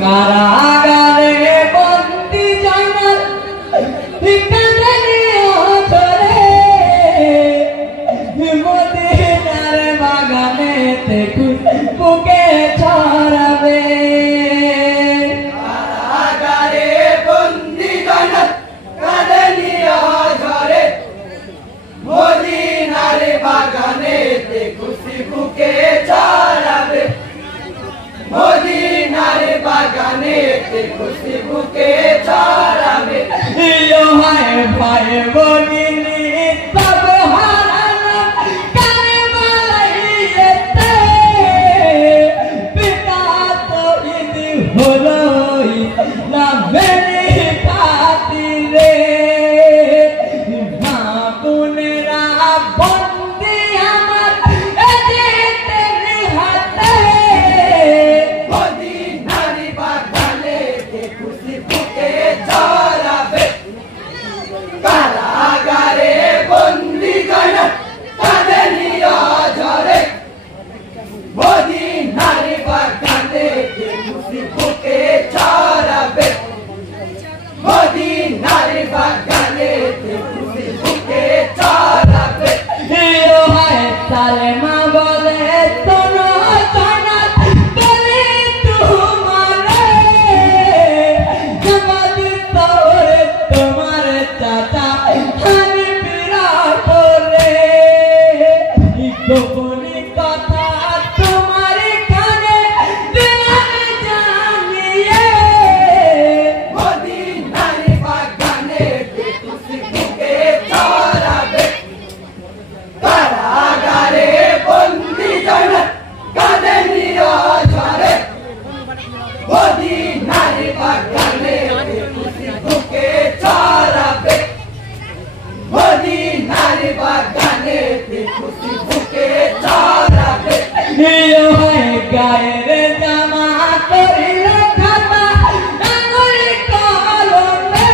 কারাগারে বন্দি জয়নাল ঠিকানা নিয়ে ধরে মদিনার বাগানেতে বুকে ছড়াবে। কারাগারে বন্দি জয়নাল কাঁধে নিয়ে ধরে মদিনার বাগানেতে খুশি বুকে ছড়াবে। মদিনার বাগানেতে খুশি বুকে ছড়াবে। হায় ভাই বলিনি তব হারানো কারবালাইতে পিতা তো ইদি হলোই না মেরি খাতিরে। মা বোনেরা বন্দি আমার এজিতের হাতে। মদিনার বাগানেতে খুশি বুকে ছড়াবে। কারাগারে বন্দি জয়নাল কাঁধে নিয়ে ধরে মদিনার বাগানেতে খুশি বুকে ছড়াবে। মদিনার বাগানেতে খুশি বুকে ছড়াবে। হায় সালেমা বলে তোরা জয়নাল বলে তোমারে জগৎ তোরে তোমার চাচা হানিফিরা বলে গোপনী কথা তোমার কানে দিলাম জানিয়ে। মদিনার বাগানেতে খুশি বুকে ছড়াবে। কারাগারে বন্দি জয়নাল কাঁধে নিয়ে ধরে মদিনার বাগানেতে খুশি বুকে ছড়াবে। মদিনার বাগানেতে খুশি বুকে ছড়াবে। হায় গায়ের জামা করিল খাতা আঙুল কলমে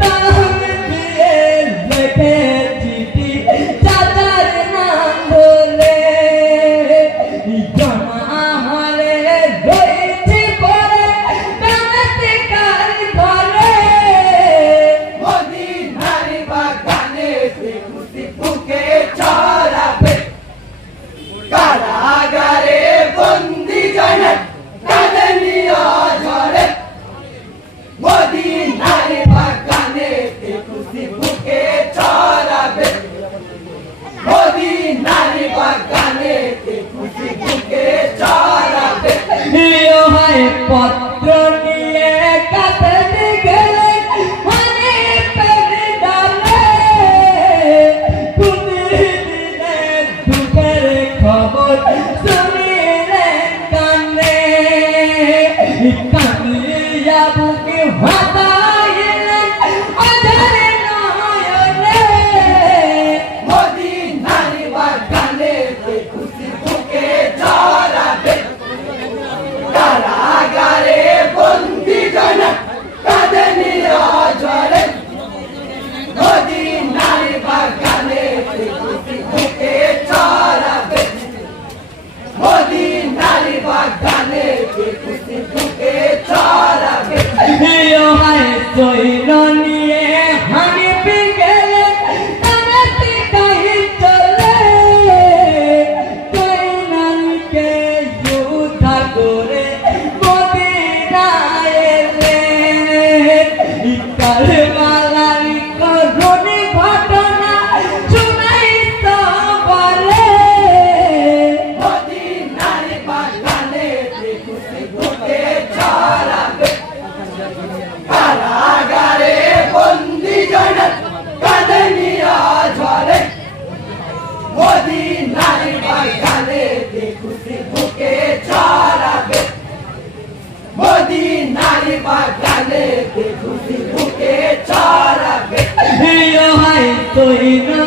তাহম দিয়ে লেখে চিঠি চাচার নাম বলে। জামা হলে রয়েছে পরে বেনাতে কার ঘরে। মদিনার বাগানেতে খুশি বুকে ছড়াবে। কারাগারে বন্দি জয়নাল কাঁধে নিয়ে ধরে মদিনার বাগানেতে খুশি বুকে ছড়াবে। মদিনার বাগানেতে খুশি বুকে ছড়াবে। হায় পত্র নিয়ে কাছে গেলে মানে পেরে ডালে প্রতিদিনে দুঃখের খবর শুনিলেন কানে। কান্দিয়া বুকে হাতাইলেন অঝরে নয়নে। মদিনার বাগানেতে খুশি বুকে ছড়াবে। কারাগারে বন্দি জয়নাল কাঁধে নিয়ে ধরে মদিনার বাগানেতে খুশি বুকে ছড়াবে। মদিনার বাগানেতে খুশি বুকে ছড়াবে। হায় সৈন্য নিয়ে হানিফি গেলে তানাতে কাই চলে জয়নালকে উদ্ধার করে মদিনায় এলে। কারবালার করুণী ঘটনা শুনাই তো বলে। মদিনার বাগানেতে খুশি বুকে ছড়াবে। কারাগারে বন্দি জয়নাল কাঁধে নিয়ে ধরে মদিনার বাগানেতে খুশি বুকে ছড়াবে। মদিনার বাগানেতে খুশি বুকে ছড়াবে। হায় সৈন্য